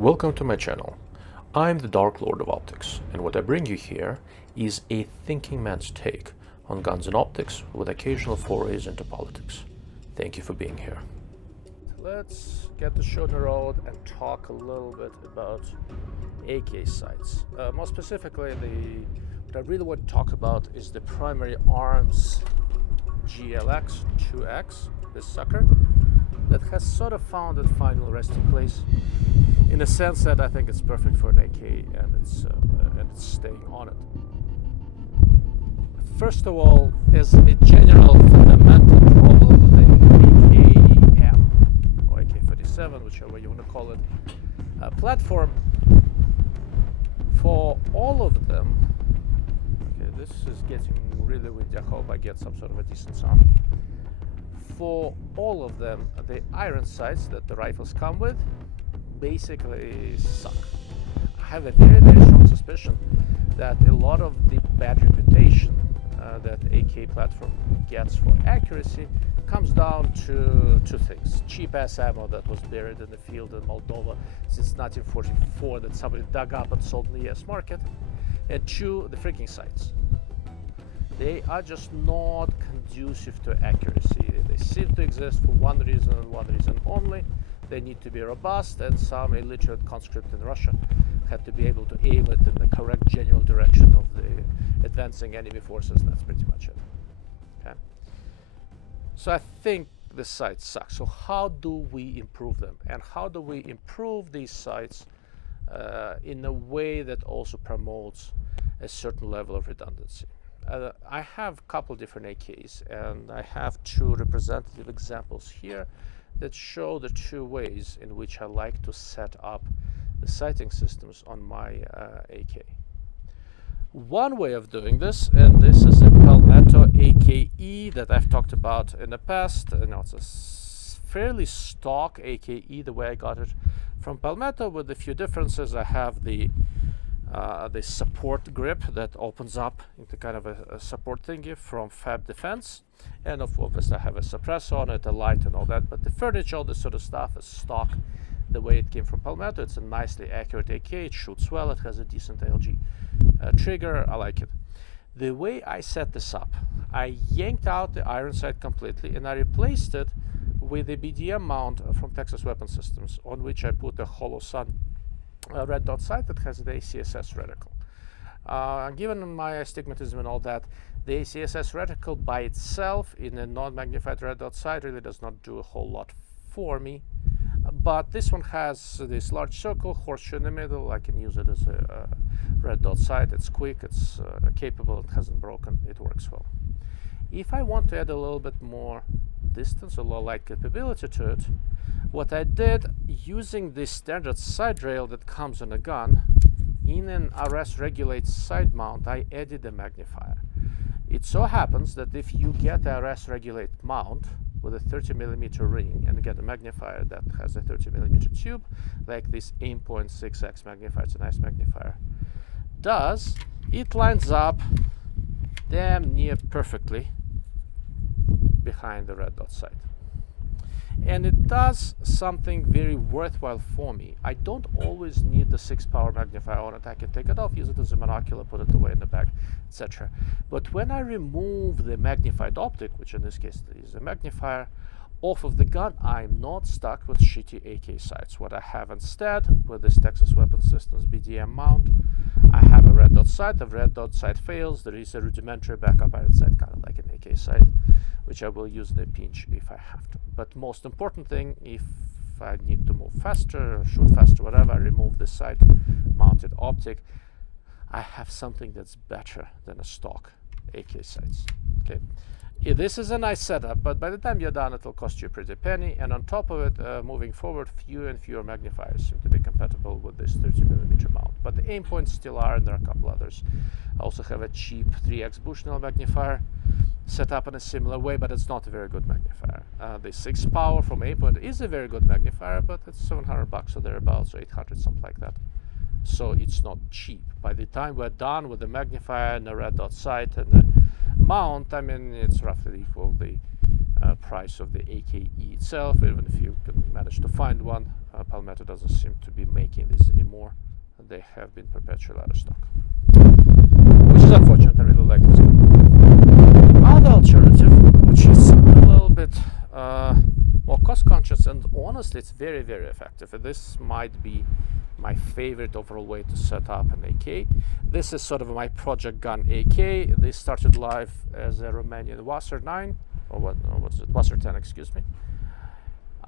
Welcome to my channel. I'm the Dark Lord of Optics, and what I bring you here is a thinking man's take on guns and optics with occasional forays into politics. Thank you for being here. Let's get the show on the road and talk a little bit about AK sights. More specifically, what I really want to talk about is the primary arms GLX 2X, this sucker, that has sort of found its final resting place, in the sense that I think it's perfect for an AK and it's staying on it. First of all, is a general fundamental problem with the AKM or AK-47, whichever you want to call it, platform. For all of them, okay, this is getting really windy. I hope I get some sort of a decent sound. For all of them, the iron sights that the rifles come with basically suck. I have a very, very strong suspicion that a lot of the bad reputation that AK platform gets for accuracy comes down to two things: cheap ass ammo that was buried in the field in Moldova since 1944 that somebody dug up and sold in the US market, and two, the freaking sights. They are just not conducive to accuracy. They seem to exist for one reason and one reason only. They need to be robust, and some illiterate conscript in Russia had to be able to aim it in the correct general direction of the advancing enemy forces. That's pretty much it. Okay. So I think the sights suck. So how do we improve them? And how do we improve these sights in a way that also promotes a certain level of redundancy? I have a couple different AKs, and I have two representative examples here that show the two ways in which I like to set up the sighting systems on my AK. One way of doing this, and this is a Palmetto AKE that I've talked about in the past, and it's a fairly stock AKE the way I got it from Palmetto, with a few differences. I have the support grip that opens up into kind of a support thingy from Fab Defense, and obviously I have a suppressor on it, a light and all that, but the furniture, all this sort of stuff is stock the way it came from Palmetto. It's a nicely accurate AK, it shoots well, it has a decent ALG trigger, I like it. The way I set this up, I yanked out the iron sight completely and I replaced it with a BDM mount from Texas Weapon Systems, on which I put a Hollow Sun red dot sight that has the ACSS reticle. Given my astigmatism and all that, the ACSS reticle by itself in a non-magnified red dot sight really does not do a whole lot for me. But this one has this large circle, horseshoe in the middle. I can use it as a red dot sight. It's quick, it's capable, it hasn't broken, it works well. If I want to add a little bit more distance or low light capability to it, what I did, using the standard side rail that comes on a gun, in an RS Regulate side mount, I added a magnifier. It so happens that if you get a RS Regulate mount with a 30mm ring, and again a magnifier that has a 30mm tube, like this aim.6 6x magnifier, it's a nice magnifier, does, it lines up damn near perfectly behind the red dot sight. And it does something very worthwhile for me. I don't always need the 6-power magnifier on it. I can take it off, use it as a monocular, put it away in the bag, etc. But when I remove the magnified optic, which in this case is a magnifier, off of the gun, I'm not stuck with shitty AK sights. What I have instead, with this Texas Weapon Systems BDM mount, I have a red dot sight. If red dot sight fails, there is a rudimentary backup iron sight, kind of like an AK sight, which I will use in a pinch if I have to. But most important thing, if I need to move faster, shoot faster, whatever, I remove the side mounted optic. I have something that's better than a stock AK sights. Okay, this is a nice setup, but by the time you're done, it'll cost you a pretty penny. And on top of it, moving forward, fewer and fewer magnifiers seem to be compatible with this 30mm mount. But the aim points still are, and there are a couple others. I also have a cheap 3x Bushnell magnifier set up in a similar way, but it's not a very good magnifier. The 6-power from Aimpoint is a very good magnifier, but it's $700 or thereabouts, or 800, something like that. So it's not cheap. By the time we're done with the magnifier and the red dot sight and the mount, I mean, it's roughly equal the price of the AKE itself, even if you can manage to find one Palmetto doesn't seem to be making these anymore. They have been perpetually out of stock, which is unfortunate. I really like this gun. The other alternative, which is a little bit more cost conscious, and honestly it's very, very effective. And this might be my favorite overall way to set up an AK. This is sort of my project gun AK. This started life as a Romanian Wasser 9, or what's it? Wasser 10, excuse me.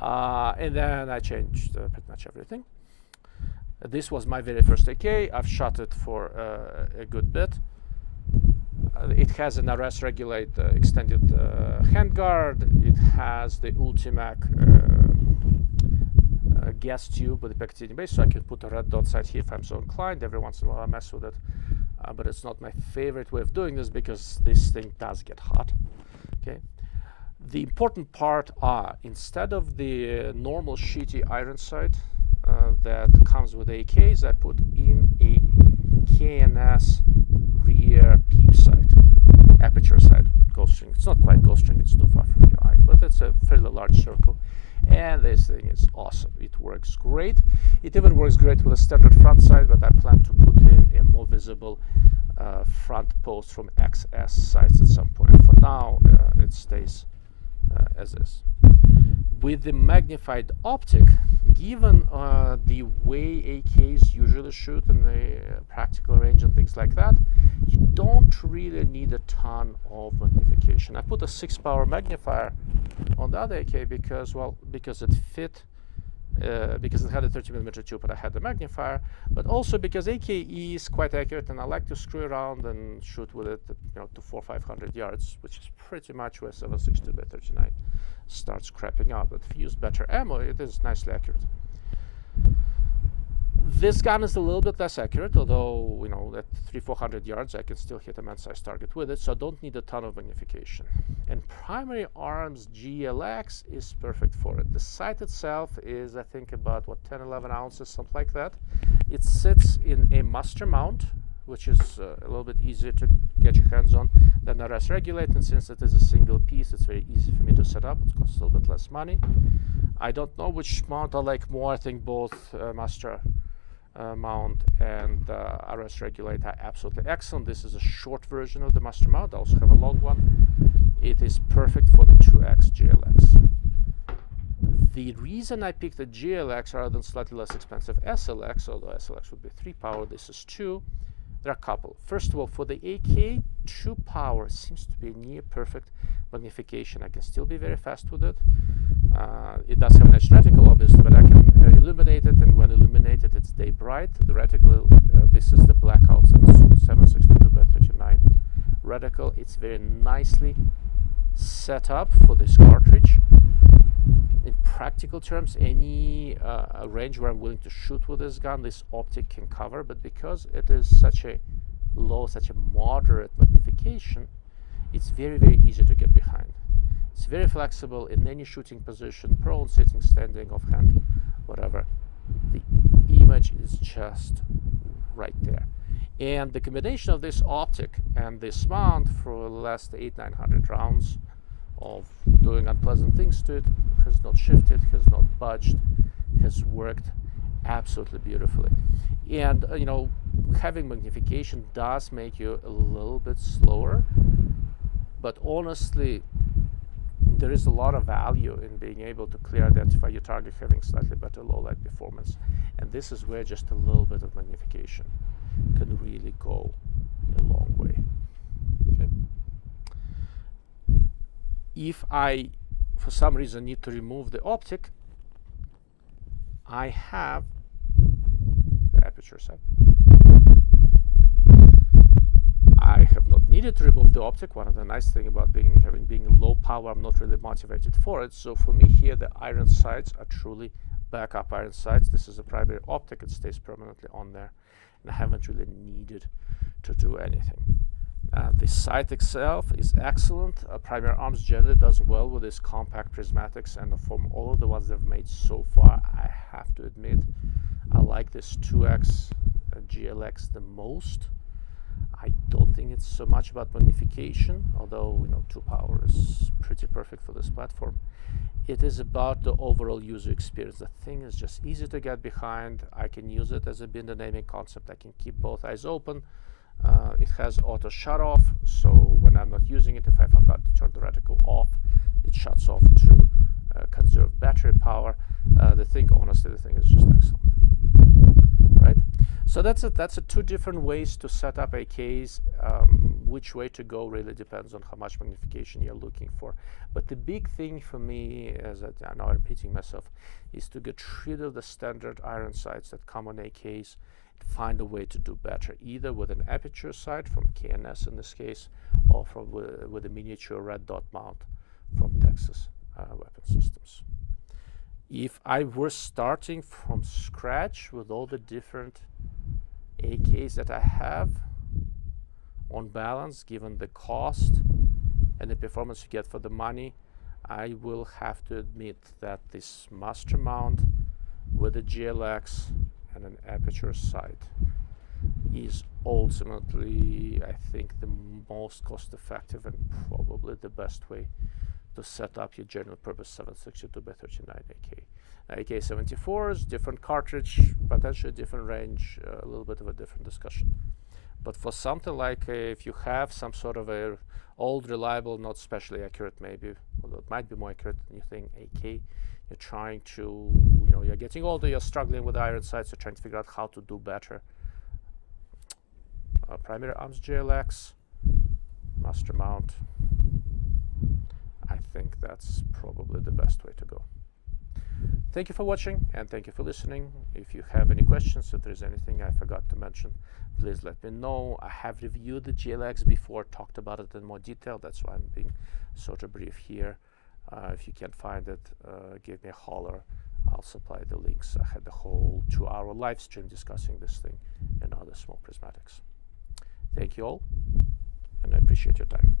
And then I changed pretty much everything. This was my very first AK. I've shot it for a good bit. It has an RS regulate extended handguard. It has the Ultimac gas tube with the Picatinny base, so I can put a red dot sight here if I'm so inclined. Every once in a while I mess with it, but it's not my favorite way of doing this because this thing does get hot. Okay. The important part are, instead of the normal shitty iron sight that comes with AKs, I put in a KNS rear peep sight, aperture sight, ghost string. It's not quite ghost string, it's too far from your eye, but it's a fairly large circle. And this thing is awesome. It works great. It even works great with a standard front sight, but I plan to put in a more visible front post from XS sights at some point. For now, it stays as is. With the magnified optic, given the way AKs usually shoot in the practical range and things like that, you don't really need a ton of magnification. I put a 6-power magnifier on the other AK because it fit, because it had a 30mm tube and I had the magnifier, but also because AK is quite accurate and I like to screw around and shoot with it, to 400-500 yards, which is pretty much where 7.62x39 starts crapping out. But if you use better ammo, it is nicely accurate. This gun is a little bit less accurate, although at 300-400 yards I can still hit a man-sized target with it, so I don't need a ton of magnification. And Primary Arms GLX is perfect for it. The sight itself is, I think, about 10-11 ounces, something like that. It sits in a master mount, which is a little bit easier to get your hands on than RS regulate, and since it is a single piece, it's very easy for me to set up. It costs a little bit less money. I don't know which mount I like more. I think both master mount and RS regulate are absolutely excellent. This is a short version of the master mount. I also have a long one. It is perfect for the 2X GLX. The reason I picked the GLX rather than slightly less expensive SLX, although SLX would be 3-power, this is 2. There are a couple. First of all, for the AK, 2-power seems to be near perfect magnification. I can still be very fast with it. It does have an edge reticle, obviously, but I can illuminate it, and when illuminated, it's day bright. The reticle, this is the blackout 7.62x39 reticle. It's very nicely set up for this cartridge. In practical terms, any range where I'm willing to shoot with this gun, this optic can cover, but because it is such a low, such a moderate magnification, it's very, very easy to get behind. It's very flexible in any shooting position, prone, sitting, standing, offhand, whatever. The image is just right there. And the combination of this optic and this mount for the last 800-900 rounds of doing unpleasant things to it has not shifted, has not budged, has worked absolutely beautifully. And having magnification does make you a little bit slower, but honestly, there is a lot of value in being able to clearly identify your target, having slightly better low light performance. And this is where just a little bit of magnification can really go a long way. Okay. If I, for some reason, need to remove the optic, I have the aperture sight. I have not needed to remove the optic. One of the nice things about being low power, I'm not really motivated for it. So for me here, the iron sights are truly backup iron sights. This is a primary optic. It stays permanently on there, and I haven't really needed to do anything. The sight itself is excellent. Primary Arms generally does well with these compact prismatics, and from all of the ones they've made so far, I have to admit, I like this 2X GLX the most. I don't think it's so much about magnification, although 2-power is pretty perfect for this platform. it is about the overall user experience. The thing is just easy to get behind. I can use it as a bin naming concept. I can keep both eyes open. It has auto shut off, so when I'm not using it, if I forgot to turn the reticle off, it shuts off to conserve battery power. Honestly, the thing is just excellent, right? So that's two different ways to set up AKs. Which way to go really depends on how much magnification you're looking for. But the big thing for me, as I know I'm repeating myself, is to get rid of the standard iron sights that come on AKs, find a way to do better, either with an aperture sight from KNS in this case, or with a miniature red dot mount from Texas Weapon Systems. If I were starting from scratch with all the different AKs that I have, on balance, given the cost and the performance you get for the money, I will have to admit that this master mount with a GLX and an aperture sight is ultimately, I think, the most cost-effective and probably the best way to set up your general purpose 7.62x39 AK. AK-74s, different cartridge, potentially different range, a little bit of a different discussion. But for something like if you have some sort of a old, reliable, not specially accurate maybe, although it might be more accurate than you think, AK, you're trying to, you're getting older, you're struggling with iron sights, you're trying to figure out how to do better. Primary arms GLX, master mount, I think that's probably the best way to go. Thank you for watching and thank you for listening. If you have any questions, if there's anything I forgot to mention, please let me know. I have reviewed the GLX before, talked about it in more detail. That's why I'm being sort of brief here. If you can't find it, give me a holler. I'll supply the links. I had the whole 2-hour live stream discussing this thing and other small prismatics. Thank you all, and I appreciate your time.